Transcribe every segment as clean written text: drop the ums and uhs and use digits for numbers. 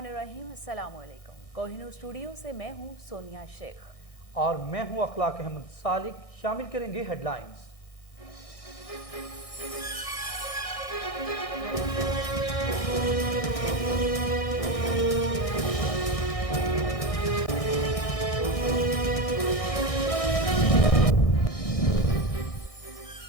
बिस्मिल्लाहिर्रहमानिर्रहीम। अस्सलाम वालेकुम। कोहिनूर स्टूडियो से मैं हूँ सोनिया शेख और मैं हूँ अखलाक अहमद सालिक। शामिल करेंगे हेडलाइंस।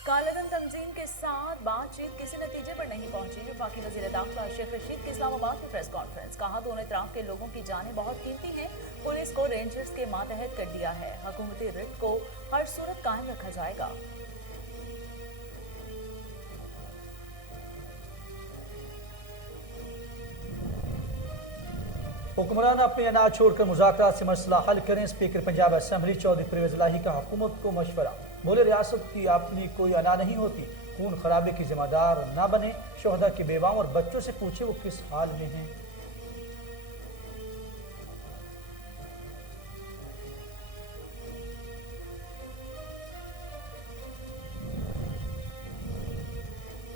कालाधन तंजीम के साथ बातचीत किसी नतीजे पर नहीं पहुंची। वफाकी वज़ीर दाखिला शेख रशीद की इस्लामाबाद में प्रेस कॉन्फ्रेंस। कहा दोनों इतराफ के लोगों की जानें बहुत कीमती हैं। पुलिस को रेंजर्स के मातहत कर दिया है। हुकूमती रिट को हर सूरत कायम रखा जाएगा। हुक्मरान अपने अनाज छोड़कर मुज़ाकरात से मसला हल करें। स्पीकर पंजाब असम्बली चौधरी परवेज इलाही का हुकूमत को मशवरा। बोले रियासत की अपनी कोई अना नहीं होती, खून खराबे की जिम्मेदार ना बने। शोहदा की बेवाओं और बच्चों से पूछे वो किस हाल में हैं।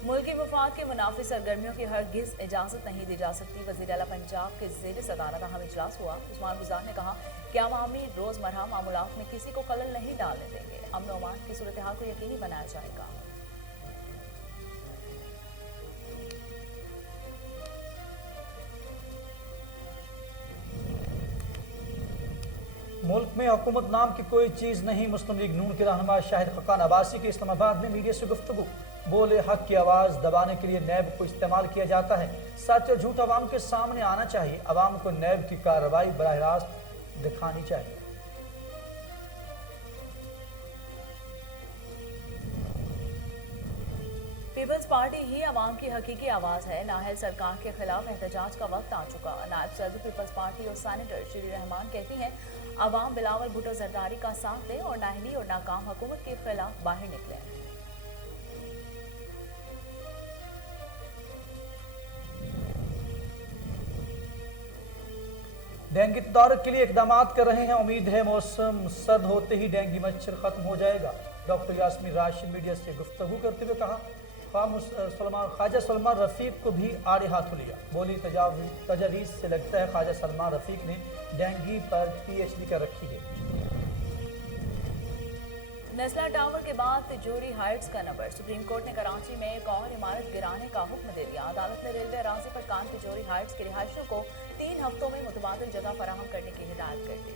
मुल्की मफाद के मुनाफी सरगर्मियों की हरगिज इजाजत नहीं दी जा सकती। वज़ीर आला पंजाब के ज़ेर सदारत अहम इजलास हुआ। उस्मान गुजार ने कहा कि अवामी रोजमर्रा मामूलात में किसी को खलल नहीं डालने देंगे। अमन और अमान की सूरत हाल को यकीनी बनाया जाएगा। मुल्क में हुकूमत नाम की कोई चीज़ नहीं। मुस्लिम लीग नून के रहनुमा शाहिद खकान अब्बासी की इस्लामाबाद में मीडिया से गुफ्तगू। बोले हक की आवाज़ दबाने के लिए नैब को इस्तेमाल किया जाता है। सच और झूठ अवाम के सामने आना चाहिए। अवाम को नैब की कार्रवाई बराह रास्त दिखानी चाहिए। पीपल्स पार्टी ही अवाम की हकीकी आवाज़ है। नाहल सरकार के खिलाफ एहतजाज का वक्त आ चुका। नायब सदर पीपल्स पार्टी और सैनेटर श्री रहमान कहती हैं अवाम बिलावल भुट्टो जरदारी का साथ दें और नाहली और नाकाम हुकूमत के खिलाफ बाहर निकलें। डेंगू तदारक के लिए इकदाम कर रहे हैं। उम्मीद है मौसम सर्द होते ही डेंगू मच्छर खत्म हो जाएगा। डॉक्टर यास्मीन राशिद मीडिया से गुफ्तगू करते हुए कहा ख्वाजा सलमान रफीक को भी आड़े हाथों लिया। बोली तजावीज़ से लगता है ख्वाजा सलमान रफीक ने डेंगू पर PhD कर रखी है। नस्ला टावर के बाद तिजोरी हाइट्स का नंबर। सुप्रीम कोर्ट ने कराची में एक और इमारत गिराने का हुक्म दे दिया। अदालत ने रेलवे अराजी पर कान तिजोरी हाइट्स के रिहायशियों को 3 हफ्तों में मुतबादिल जगह फराहम करने की हिदायत कर दी।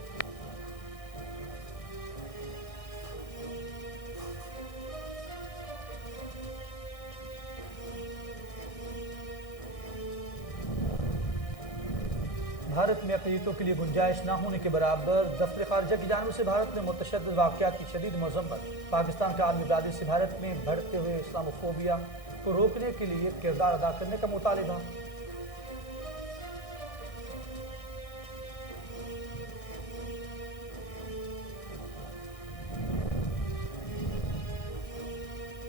भारत में अक़लियतों के लिए गुंजाइश न होने के बराबर। दफ्तर खारजा की जानिब से भारत में मुतशद्दिद वाक़यात की शदीद मज़म्मत। पाकिस्तान का आलमी बिरादरी से भारत में बढ़ते हुए इस्लामोफोबिया को रोकने के लिए किरदार अदा करने का मुतालिबा।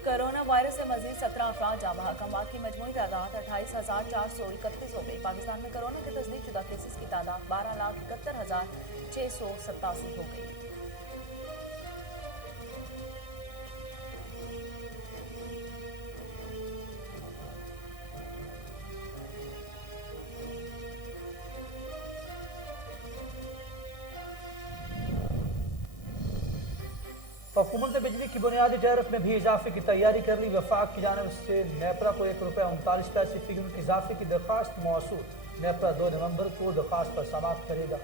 कोरोना वायरस से मजीद 17 अफराद जाँ बहक। अमवात की मजमूई तादाद 28,431 हो गई। पाकिस्तान में कोरोना के तस्दीक शुदा केसेस की तादाद 12,71,687 हो गई। हुकूमत ने बिजली की बुनियादी टैरिफ में भी इजाफे की तैयारी कर ली। वफाक की जानिब से नेपरा को ₹1.39 फी यूनिट इजाफे की दरख्वास्त मौसूल। नेपरा 2 नवंबर को दरख्वास्त पर समाप्त करेगा।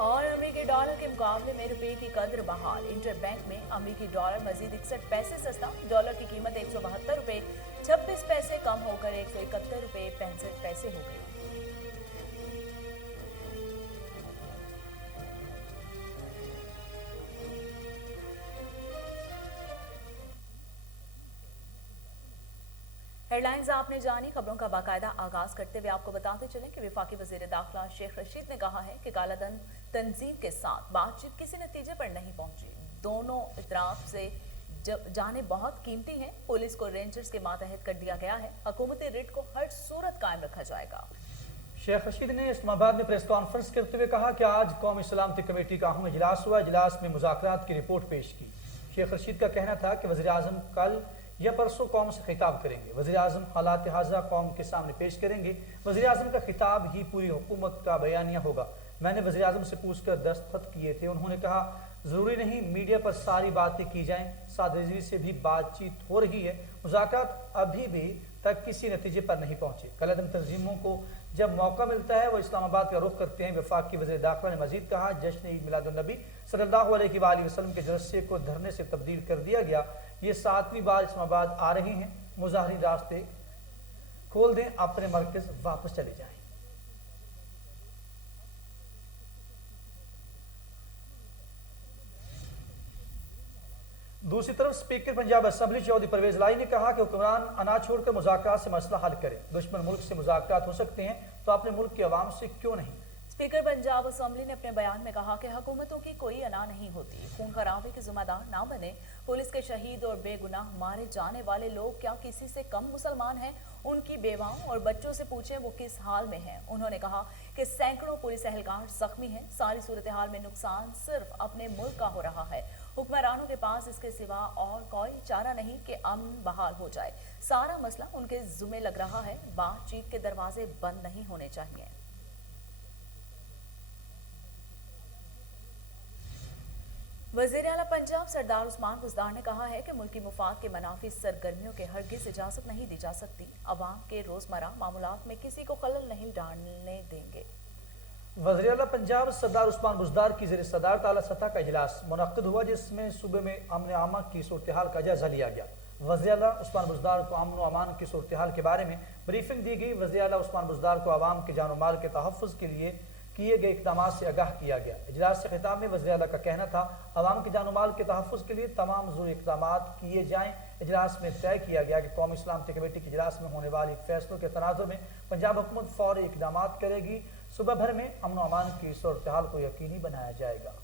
और अमेरिकी डॉलर के मुकाबले में रुपये की कदर बहाल। इंटर बैंक में अमेरिकी डॉलर मजीद 61 पैसे सस्ता। डॉलर की कीमत ₹172.26 कम होकर ₹171.65 हो गई। हेडलाइंस आपने जानी। खबरों का बाकायदा आगाज करते हुए आपको बताते चलें कि वफाकी वज़ीर दाखिला शेख रशीद ने कहा है कि कालाधन तंजीम के साथ बातचीत किसी नतीजे पर नहीं पहुंची। दोनों इतराफ से जानें बहुत कीमती हैं। पुलिस को रेंजर्स के मातहत कर दिया गया है। हुकूमती रिट को हर सूरत कायम रखा जाएगा। शेख रशीद ने इस्लामाबाद में प्रेस कॉन्फ्रेंस करते हुए कहा कि आज कौमी सलामती कमेटी का अहम इजलास हुआ। इजलास में मुज़ाकरात की रिपोर्ट पेश की। शेख रशीद का कहना था कि वज़ीर आज़म कल या परसों कौम से खिताब करेंगे। वज़ीर आज़म हालात हाज़ा कौम के सामने पेश करेंगे। वज़ीर आज़म का खिताब ही पूरी हुकूमत का बयानिया होगा। मैंने वज़ीर आज़म से पूछकर दस्तखत किए थे। उन्होंने कहा ज़रूरी नहीं मीडिया पर सारी बातें की जाएं, सादगी से भी बातचीत हो रही है। मुज़ाकरात अभी भी तक किसी नतीजे पर नहीं पहुंचे। कलअदम तंजीमों को जब मौका मिलता है वो इस्लामाबाद का रुख करते हैं। वफाक की वज़ीर दाखिला ने मजीद कहा जश्न ईद मिलादुन्नबी सल्लल्लाहु अलैहि वसल्लम के जलसे को धरने से तब्दील कर दिया गया। ये 7वीं बार इस्लामाबाद आ रहे हैं। मुजाहिरीन रास्ते खोल दें, अपने मरकज वापस चले जाएं। दूसरी तरफ स्पीकर पंजाब असेंबली चौधरी परवेज लाई ने कहा कि हुक्मरान अना छोड़कर मुज़ाकरात से मसला हल करें। दुश्मन मुल्क से मुज़ाकरात हो सकते हैं तो अपने मुल्क की आवाम से क्यों नहीं। स्पीकर पंजाब असेंबली ने अपने बयान में कहा कि हुकूमतों की कोई अना नहीं होती, खून खराबे के जिम्मेदार ना बने। पुलिस के शहीद और बेगुनाह मारे जाने वाले लोग क्या किसी से कम मुसलमान हैं? उनकी बेवाओं और बच्चों से पूछें वो किस हाल में हैं। उन्होंने कहा कि सैकड़ों पुलिस एहलकार जख्मी हैं। सारी सूरत हाल में नुकसान सिर्फ अपने मुल्क का हो रहा है। हुक्मरानों के पास इसके सिवा और कोई चारा नहीं कि अमन बहाल हो जाए। सारा मसला उनके जुम्मे लग रहा है। बातचीत के दरवाजे बंद नहीं होने चाहिए। वज़ीर आला पंजाब सरदार उस्मान बुज़दार ने कहा है कि मुल्की मुफाद के मनाफी सरगर्मियों के हरगिज़ इजाज़त नहीं दी जा सकती। अवाम के रोज़मर्रा मामूलात में किसी को खलल नहीं डालने देंगे। वज़ीर आला पंजाब सरदार उस्मान बुज़दार की ज़ेर सदारत आला सतह का इजलास मुनक्किद हुआ, जिसमें सूबे में अमन आमा की सूरत हाल का जायजा लिया गया। वज़ीर आला उस्मान बुज़दार को अमन व अमान की सूरत हाल के बारे में ब्रीफिंग दी गई। वज़ीर आला उस्मान बुज़दार को आवाम के जान माल के तहफ़्फ़ुज़ के लिए किए गए इक़दामात से आगाह किया गया। इजलास से खिताब में वज़ीर आला का कहना था आवाम के जान माल के तहफ़्फ़ुज़ के लिए तमाम ज़रूरी इक़दामात किए जाएँ। इजलास में तय किया गया कि कौमी सलामती कमेटी के इजलास में होने वाले फैसलों के तनाज़ुर में पंजाब हुकूमत फ़ौरी इक़दामात करेगी। सुबह भर में अमन अमान की सूरत हाल को यकीनी बनाया जाएगा।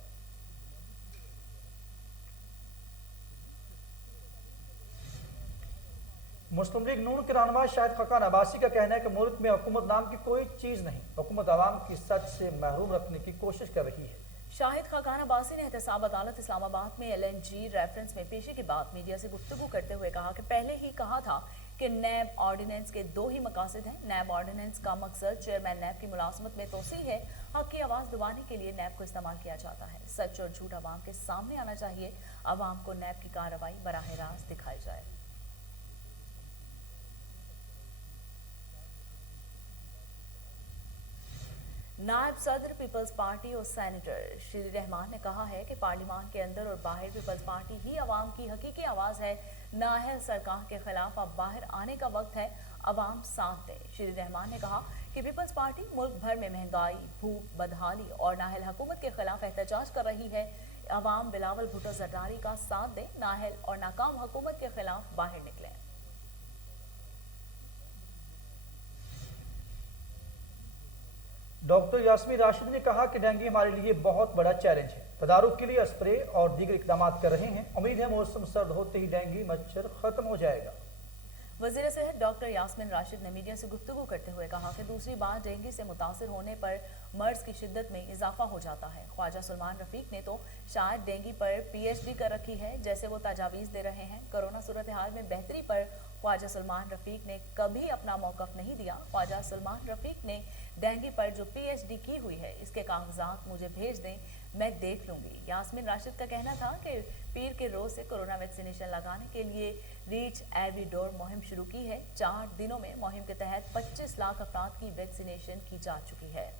मुस्लिम लीग नून के रहनुमा शाहिद खाकान अब्बासी का कहना है कि मुल्क में हुकूमत नाम की कोई चीज़ नहीं, हुकूमत आवाम की सच से महरूम रखने की कोशिश कर रही है। शाहिद खाकान अब्बासी ने एहतसाब अदालत इस्लामाबाद में LNG रेफरेंस में पेशी के बाद मीडिया से गुफ्तगू करते हुए कहा कि पहले ही कहा था कि नैब ऑर्डिनेंस के दो ही मकासद हैं। नैब ऑर्डिनेंस का मकसद चेयरमैन नैब की मुलाजमत में तोसी है। हक की आवाज़ दबाने के लिए नैब को इस्तेमाल किया जाता है। सच और झूठ आवाम के सामने आना चाहिए। आवाम को नैब की कार्रवाई बराह रास्त दिखाई जाए। नायब सदर पीपल्स पार्टी और सेनेटर श्री रहमान ने कहा है कि पार्लियामान के अंदर और बाहर पीपल्स पार्टी ही आवाम की हकीकी आवाज़ है। नाअहल सरकार के खिलाफ अब बाहर आने का वक्त है। आवाम साथ दे। श्री रहमान ने कहा कि पीपल्स पार्टी मुल्क भर में महंगाई, भूख, बदहाली और नाअहल हुकूमत के खिलाफ एहतजाज कर रही है। आवाम बिलावल भुट्टो जरदारी का साथ दे। नाअहल और नाकाम हुकूमत के खिलाफ बाहर निकलें। डॉक्टर यास्मीन राशिद ने कहा कि डेंगू हमारे लिए बहुत बड़ा चैलेंज है। तदारुक के लिए स्प्रे और दीगर इकदाम कर रहे हैं। उम्मीद है मौसम सर्द होते ही डेंगू मच्छर खत्म हो जाएगा। वज़ीर सेहत डॉक्टर यास्मीन राशिद ने मीडिया से गुफ्तगू करते हुए कहा कि दूसरी बार डेंगू से मुतासर होने पर मर्ज की शिद्दत में इजाफा हो जाता है। ख्वाजा सलमान रफीक ने तो शायद डेंगू पर PhD कर रखी है, जैसे वो तजावीज़ दे रहे हैं। कोरोना सूरत हाल में बेहतरी पर ख्वाजा सलमान रफीक ने कभी अपना मौक़िफ़ नहीं दिया। ख्वाजा सलमान रफीक ने डेंगू पर जो PhD की हुई है, इसके कागजात मुझे भेज दें, मैं देख लूँगी। यास्मीन राशिद का कहना था कि पीर के रोज़ से कोरोना वैक्सीनेशन लगाने के लिए रीच एवरी डोर मुहिम शुरू की है। 4 दिनों में मुहिम के तहत 25 लाख अफराद की वैक्सीनेशन की जा चुकी है।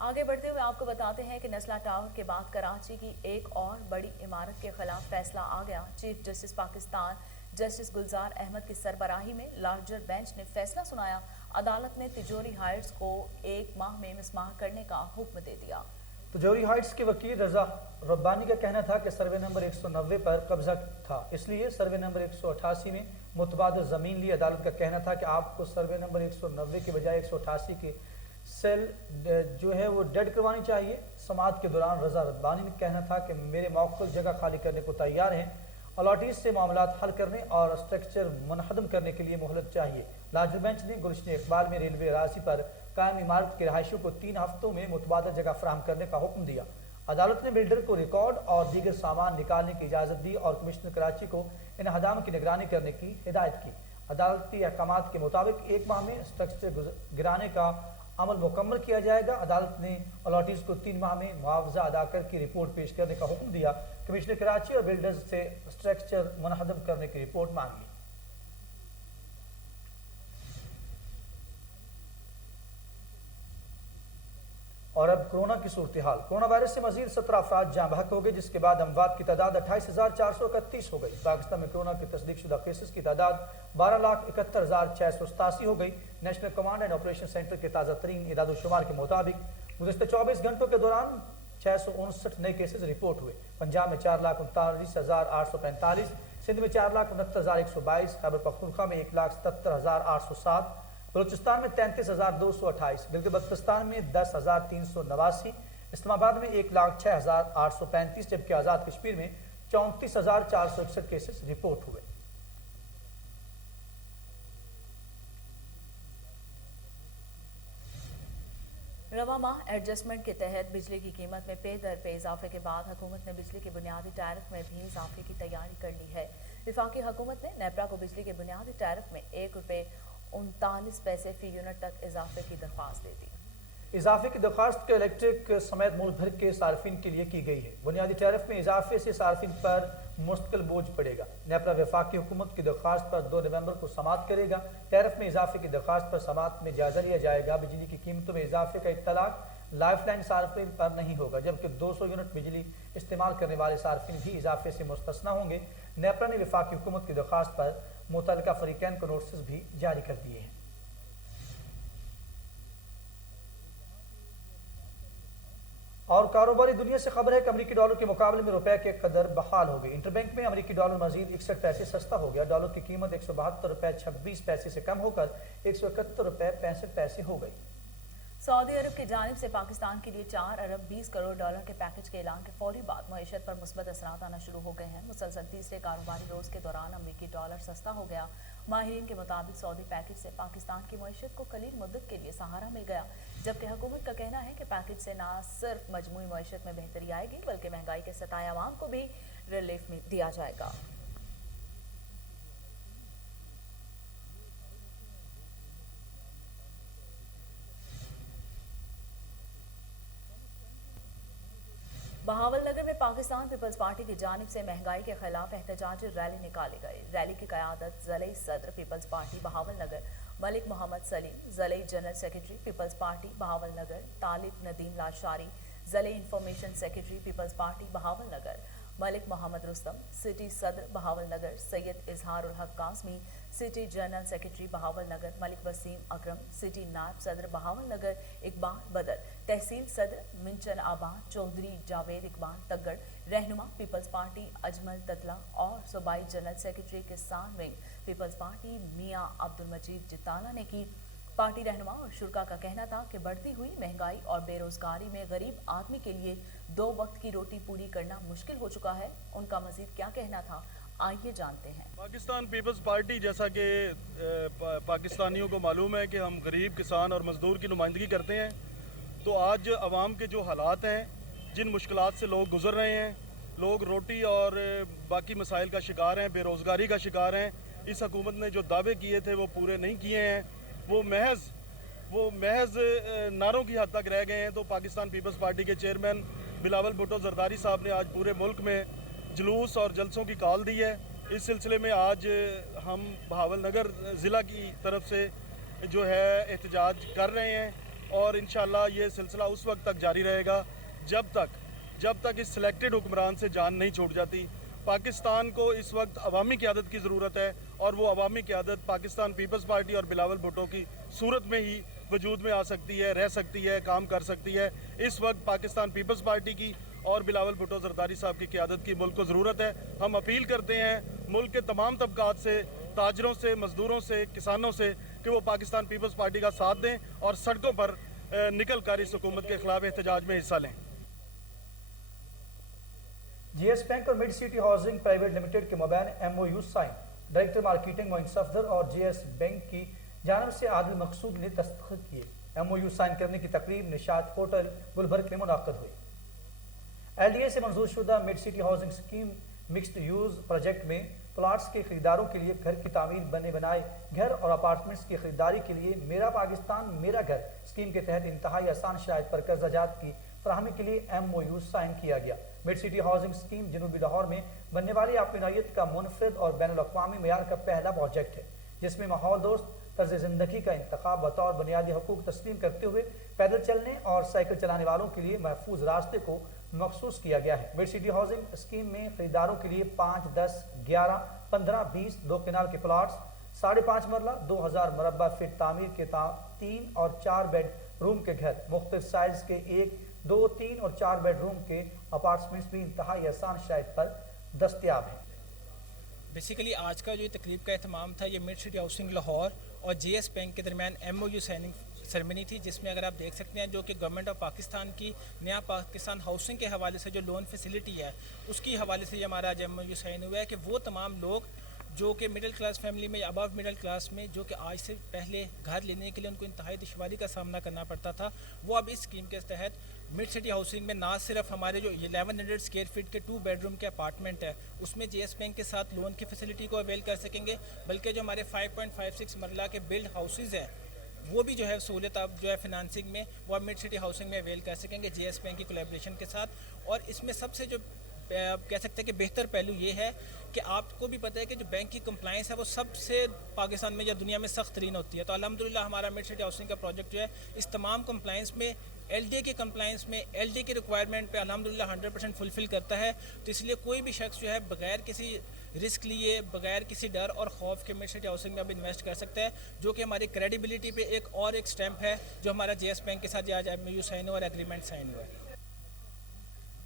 आगे बढ़ते हुए आपको बताते हैं कि नस्ला टावर के बाद कराची की एक और बड़ी इमारत के खिलाफ फैसला आ गया। चीफ जस्टिस पाकिस्तान जस्टिस गुलजार अहमद की सरबराही में लार्जर बेंच ने फैसला सुनाया। अदालत ने तिजोरी हाइट्स को 1 माह में मिसमाह करने का हुक्म दे दिया। तिजोरी हाइट्स के वकील रजा रब्बानी का कहना था कि सर्वे नंबर 190 पर कब्जा था, इसलिए सर्वे नंबर 188 में मुतबादिल ज़मीन ली। अदालत का कहना था कि आपको सर्वे नंबर 190 के बजाय 188 के सेल जो है वो डेड करवानी चाहिए। समाअत के दौरान रजा रब्बानी ने कहना था कि मेरे मौक़िफ़ जगह खाली करने को तैयार हैं। अलॉटीज से मामलात हल करने और स्ट्रक्चर मुनहदम करने के लिए मोहलत चाहिए। लार्जर बेंच ने गुलशन इकबाल में रेलवे राजी पर कायम इमारत के रहायशियों को 3 हफ्तों में मुतबादल जगह फराहम करने का हुक्म दिया। अदालत ने बिल्डर को रिकॉर्ड और दीगर सामान निकालने की इजाज़त दी और कमिश्नर कराची को इन हदाम की निगरानी करने की हिदायत की। अदालती अहकामात के मुताबिक 1 माह में स्ट्रक्चर गिराने का अमल मुकम्मल किया जाएगा। अदालत ने अलॉटीज को 3 माह में मुआवजा अदा करके रिपोर्ट पेश करने का हुक्म दिया। कमिश्नर कराची और बिल्डर्स से स्ट्रक्चर मुनहदम करने की रिपोर्ट मांगी। और अब कोरोना की सूरत हाल। कोरोना वायरस से मजीद 17 अफराद जाँ बहक हो गए, जिसके बाद अमवात की तादाद 28,431 हो गई। पाकिस्तान में कोरोना के तस्दीक शुदा केसेस की तादाद 12,71,687 हो गई। National command and operation centre के ताज़ा तरीन इदाद-ओ-शुमार के मुताबिक गुज़िश्ता 24 घंटों के दौरान 659 नए केसेस रिपोर्ट हुए। पंजाब में 4,39,845, सिंध में 4,69,122, खैबर पख्तूनख्वा में 1,77,807, बलूचिस्तान में 33,228, गिलगित-बल्तिस्तान में 10,389, इस्लामाबाद में 1,06,835, जबकि आज़ाद कश्मीर में 34,461 केसेस रिपोर्ट हुए। रवा माह एडजस्टमेंट के तहत बिजली की कीमत में पे दर पे इजाफे के बाद हुकूमत ने बिजली के बुनियादी टैरिफ में भी इजाफे की तैयारी कर ली है। वफाकी हुकूमत ने नेपरा को बिजली के बुनियादी टैरिफ में ₹1.39 फी यूनिट तक इजाफे की दरख्वास्त दे दी। इजाफे की दरख्वास्त के इलेक्ट्रिक समेत मुल्क भर के सार्फिन के लिए की गई है। बुनियादी टैरिफ में इजाफे से सार्फिन पर मुस्तकिल बोझ पड़ेगा। नेपरा वफाकी हुकूमत की दरख्वास्त पर 2 नवंबर को समाअत करेगा। टैरिफ में इजाफे की दरख्वास्त पर समाअत में जायजा लिया जाएगा। बिजली की कीमतों में इजाफे का इत्तलाक लाइफलाइन सार्फिन पर नहीं होगा, जबकि 200 यूनिट बिजली इस्तेमाल करने वाले सार्फिन भी इजाफे से मुस्तस्ना होंगे। नेपरा ने वफाकी हुकूमत की दरख्वास्त पर मुतल्लिका फरीकैन को नोटिस भी जारी कर दिए हैं। और कारोबारी दुनिया से खबर है कि अमेरिकी डॉलर के मुकाबले में रुपए के कदर बहाल हो गई। इंटरबैंक में अमेरिकी डॉलर मजीद 61 पैसे सस्ता हो गया। डॉलर की कीमत ₹172.26 से कम होकर $171.65 हो गई। सऊदी अरब की जानिब से पाकिस्तान के लिए 4 अरब 20 करोड़ डॉलर के पैकेज के ऐलान के फौरी बाद मईशत पर मुस्बत असरात आना शुरू हो गए हैं। मुसलसल तीसरे कारोबारी रोज के दौरान अमेरिकी डॉलर सस्ता हो गया। माहिरीन के मुताबिक सऊदी पैकेज से पाकिस्तान की मईशत को कलील मुद्दत के लिए सहारा मिल गया, जबकि हुकूमत का कहना है कि पैकेज से न सिर्फ मजमूई मईशत में बेहतरी आएगी बल्कि महंगाई के सताए अवाम को भी रिलीफ में दिया जाएगा। बहावलनगर में पाकिस्तान पीपल्स पार्टी की जानिब से महंगाई के खिलाफ एहतजाजी रैली निकाली गई। रैली की क़यादत ज़िले सदर पीपल्स पार्टी बहावलनगर मलिक मोहम्मद सलीम, ज़िले general secretary Peoples Party Bahawalnagar Talib Nadeem Lashari, ज़िले information secretary Peoples Party Bahawalnagar Malik Mohammad Rustam, city सदर Bahawalnagar Syed Izharul Haq Qasmi, city general secretary Bahawalnagar Malik Waseem Akram, city नायब सदर बहावलनगर इकबाल बदर, तहसील सदर मिंचन आबाद चौधरी जावेद इकबाल तगड़, रहनुमा पीपल्स पार्टी अजमल ततला और सूबाई जनरल सेक्रेटरी किसान विंग पीपल्स पार्टी मियां अब्दुल मजीद जिताना ने की। पार्टी रहनुमा और शुरा का कहना था कि बढ़ती हुई महंगाई और बेरोजगारी में गरीब आदमी के लिए 2 वक्त की रोटी पूरी करना मुश्किल हो चुका है। उनका मजीद क्या कहना था, आइए जानते हैं। पाकिस्तान पीपल्स पार्टी, जैसा कि पाकिस्तानियों को मालूम है कि हम गरीब किसान और मजदूर की नुमाइंदगी करते हैं, तो आज अवाम के जो हालात हैं, जिन मुश्किलात से लोग गुजर रहे हैं, लोग रोटी और बाकी मसाइल का शिकार हैं, बेरोज़गारी का शिकार हैं। इस हुकूमत ने जो दावे किए थे वो पूरे नहीं किए हैं, वो महज नारों की हद तक रह गए हैं। तो पाकिस्तान पीपल्स पार्टी के चेयरमैन बिलावल भुट्टो जरदारी साहब ने आज पूरे मुल्क में जुलूस और जलसों की कॉल दी है। इस सिलसिले में आज हम बहावलनगर ज़िला की तरफ से जो है एहतजाज कर रहे हैं और इंशाअल्लाह ये सिलसिला उस वक्त तक जारी रहेगा जब तक इस सिलेक्टेड हुक्मरान से जान नहीं छूट जाती। पाकिस्तान को इस वक्त अवामी क़यादत की ज़रूरत है और वो अवामी क़यादत पाकिस्तान पीपल्स पार्टी और बिलावल भुट्टो की सूरत में ही वजूद में आ सकती है, रह सकती है, काम कर सकती है। इस वक्त पाकिस्तान पीपल्स पार्टी की और बिलावल भुट्टो जरदारी साहब की क़यादत की मुल्क को ज़रूरत है। हम अपील करते हैं मुल्क के तमाम तबकात से, ताजरों से, मजदूरों से, किसानों से कि वो पाकिस्तान पीपल्स पार्टी का साथ दें और सड़कों पर निकल कर इस हुकूमत के खिलाफ एहतजाज में हिस्सा लें। जीएस बैंक और mid city housing private limited के मबैन MOU साइन। डायरेक्टर मार्केटिंग मोइन सफदर और जीएस बैंक की जानब से आदिल मकसूद ने दस्तखत किए। MOU साइन करने की तकरीब निशात होटल गुलबर्ग में मुनक़द हुई। LDA से मंजूर शुदा mid city housing scheme mixed use project में प्लाट्स के खरीदारों के लिए घर की तामीर बने बनाए घर और अपार्टमेंट्स की खरीदारी के लिए मेरा पाकिस्तान मेरा घर स्कीम के तहत इंतहाई आसान शराइत पर कर्जाजात की फराहमी के लिए MOU साइन किया गया। मिड सिटी हाउसिंग स्कीम जनूबी लाहौर में बनने वाली अपनी नौयत का मुनफरद और बैनुल अक़वामी मेयार का पहला प्रोजेक्ट है, जिसमें माहौल दोस्त तर्ज ज़िंदगी का इंतखाब बतौर बुनियादी हकूक़ तस्लीम करते हुए पैदल चलने और साइकिल चलाने वालों के लिए महफूज रास्ते को मखसूस किया गया है। मिड सिटी हाउसिंग स्कीम में खरीदारों के लिए 5, 10, 11, 15, 20 2 कनाल के प्लाट्स, 5.5 मरला 2000 मुरब्बा फीट तामीर के 3 और 4 बेड रूम के घर, मुख्तलिफ साइज के 1, 2, 3 और 4 बेडरूम के अपार्टमेंट्स भी इंतहाई आसान शराइत पर दस्तयाब हैं। बेसिकली आज का जो तकरीब का एहतमाम था, ये मिड सिटी हाउसिंग लाहौर और जीएस बैंक के दरमियान MOU साइनिंग सेरेमनी थी, जिसमें अगर आप देख सकते हैं जो कि गवर्नमेंट ऑफ पाकिस्तान की नया पाकिस्तान हाउसिंग के हवाले से जो लोन फैसिलिटी है उसकी हवाले से हमारा आज MOU साइन हुआ है कि वो तमाम लोग जो कि मिडिल क्लास फैमिली में या अबव मिडिल क्लास में जो कि आज से पहले घर लेने के लिए उनको इंतहाई दुश्वारी का सामना करना पड़ता था, वो अब इस स्कीम के तहत मिड सिटी हाउसिंग में ना सिर्फ हमारे जो 1100 स्क्वायर फीट के 2 बेडरूम के अपार्टमेंट है उसमें जीएस बैंक के साथ लोन की फैसिलिटी को अवेल कर सकेंगे, बल्कि जो हमारे 5.56 मरला के बिल्ड हाउसेज हैं वो भी जो है सहूलियत अब जो है फिनांसिंग में वो अब मिड सिटी हाउसिंग में अवेल कर सकेंगे जीएस बैंक की कोलैबोरेशन के साथ। और इसमें सबसे जो कह सकते हैं कि बेहतर पहलू ये है कि आपको भी पता है कि जो बैंक की कंप्लाइंस है वो सबसे पाकिस्तान में या दुनिया में सख्त तरीन होती है। तो अल्हम्दुलिल्लाह हमारा मिड सिटी हाउसिंग का प्रोजेक्ट जो है इस तमाम कंप्लाइंस में LDA के कंप्लाइंस में LDA के रिक्वायरमेंट पे अल्हम्दुलिल्लाह 100% फुलफिल करता है। तो इसलिए कोई भी शख्स जो है बगैर किसी रिस्क लिए बगैर किसी डर और खौफ के मिड सिटी हाउसिंग में अब इन्वेस्ट कर सकता है, जो कि हमारी क्रेडिबिलिटी पे एक और एक स्टैंप है जो हमारा जीएस बैंक के साथ आज MOU साइन हुआ और एग्रीमेंट साइन हुआ है।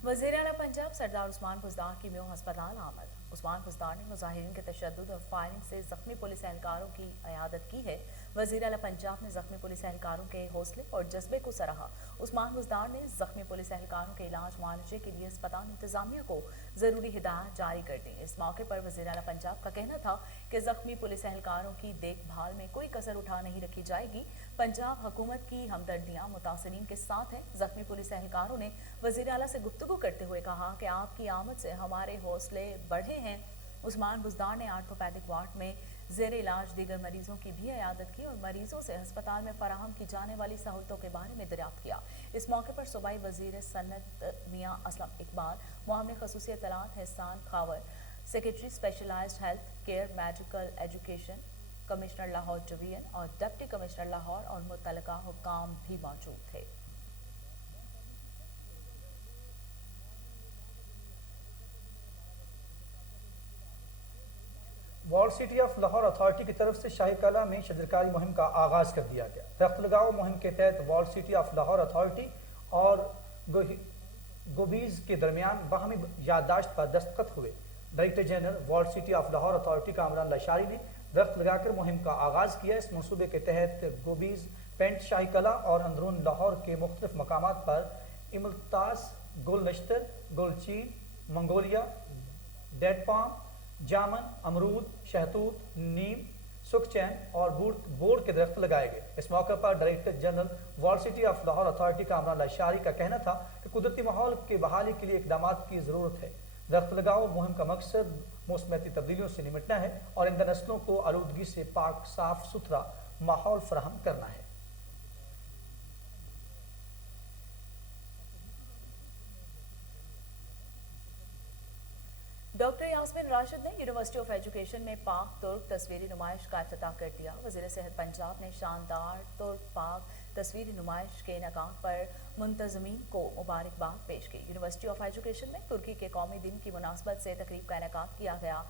वज़ीर आला पंजाब सरदार उस्मान बुज़दार की म्यों हस्पताल आमद। उस्मान बुज़दार ने मुजाहिरीन के तशद्दुद और फायरिंग से ज़ख्मी पुलिस एहलकारों की अयादत की है। वज़ीर आला पंजाब ने ज़ख्मी पुलिस एहलकारों के हौसले और जज्बे को सराहा। उस्मान बुज़दार ने ज़ख्मी पुलिस एहलकारों के इलाज मुआवजे के लिए अस्पताल इंतजामिया को ज़रूरी हिदायत जारी कर दी। इस मौके पर वज़ीर आला पंजाब का कहना था कि ज़ख्मी पुलिस एहलकारों की देखभाल में कोई कसर उठा नहीं रखी जाएगी। पंजाब हुकूमत की हमदर्दियाँ मुतासिरीन के साथ हैं। ज़ख्मी पुलिस एहलकारों ने वज़ीर आला से गुफ्तगू करते हुए कहा कि आपकी आमद से हमारे हौसले बढ़े हैं। उस्मान बुज़दार ने आर्थोपैडिक वार्ड में ज़ेर इलाज दीगर मरीजों की भी अयादत की और मरीजों से अस्पताल में फराहम की जाने वाली सहूलतों के बारे में दरियाफ्त किया। इस मौके पर सूबाई वज़ीर सनत मियां असलम इकबाल, मुआविन ख़ुसूसी इत्तलात Ehsan Khawar, secretary specialised health care medical education commissioner Lahore division और डिप्टी कमिश्नर लाहौर और मुतलका हुक्काम भी मौजूद थे। Wall city of Lahore authority की तरफ से शाही कला में शजरकारी मुहिम का आगाज़ कर दिया गया। दरख्त लगाओ मुहिम के तहत wall city of Lahore authority और गोबीज़ के दरमियान बाहमी याददाश्त पर दस्तखत हुए। Director general wall city of Lahore authority Kamran Lashari ने दरख्त लगाकर मुहिम का आगाज़ किया। इस मनसूबे के तहत गोबीज़, पेंट, शाही कला और अंदरून लाहौर के मुख्तलिफ मकामात पर इमल्तास, गुल नश्तर, गुलचीन, मंगोलिया, डेड पाम, जामन, अमरूद, शहतूत, नीम, सुखचैन और बोर्ड के दरख्त लगाए गए। इस मौके पर director general wall city of Lahore authority Kamran Lashari का कहना था कि कुदरती माहौल के बहाली के लिए इकदाम की ज़रूरत है। दरख्त लगाओ मुहिम का मकसद मौसमियाती तब्दीलियों से निपटना है और इन नस्लों को आलूदगी से पाक साफ सुथरा माहौल फराहम करना है। डॉक्टर यास्मीन राशिद ने यूनिवर्सिटी ऑफ एजुकेशन में पाक तुर्क तस्वीरी नुमाइश का इफ्तिताह कर दिया। वज़ीर सेहत पंजाब ने शानदार तुर्क पाक तस्वीरी नुमाइश के इनेकाद पर मुंतज़मीन को मुबारकबाद पेश की। यूनिवर्सिटी ऑफ एजुकेशन में तुर्की के कौमी दिन की मुनासबत से तकरीब का इनेकाद किया गया।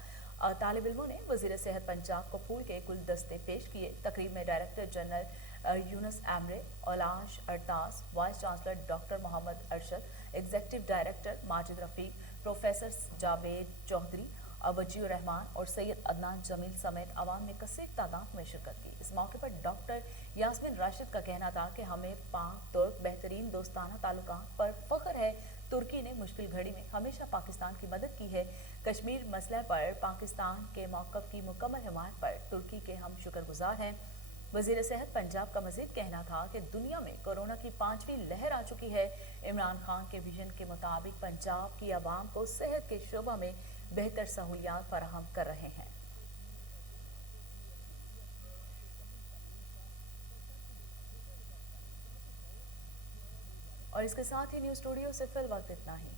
तालिब इल्मों ने वज़ीर सेहत पंजाब को फूल के गुलदस्ते पेश किए। तकरीब में डायरेक्टर जनरल यूनुस एमरे, ओलाश अरतास, vice chancellor doctor Mohammad Arshad, executive director Majid Rafiq, professor Javed Chaudhry, Wajiur Rehman और सैयद अदनान जमील समेत अवाम ने कसीर तादाद में शिरकत की। इस मौके पर डॉक्टर यास्मीन राशिद का कहना था कि हमें पाक तुर्क बेहतरीन दोस्ताना ताल्लुकात पर फ़ख्र है। तुर्की ने मुश्किल घड़ी में हमेशा पाकिस्तान की मदद की है। कश्मीर मसले पर पाकिस्तान के मौक़िफ़ की मुकम्मल हिमायत पर तुर्की के हम शुक्रगुजार हैं। वज़ीर सेहत पंजाब का मज़ीद कहना था कि दुनिया में कोरोना की 5वीं लहर आ चुकी है। इमरान खान के विजन के मुताबिक पंजाब की आवाम को सेहत के शोबा में बेहतर सहूलियात फराहम कर रहे हैं। और इसके साथ ही न्यूज़ स्टूडियो से फिल वक्त इतना ही।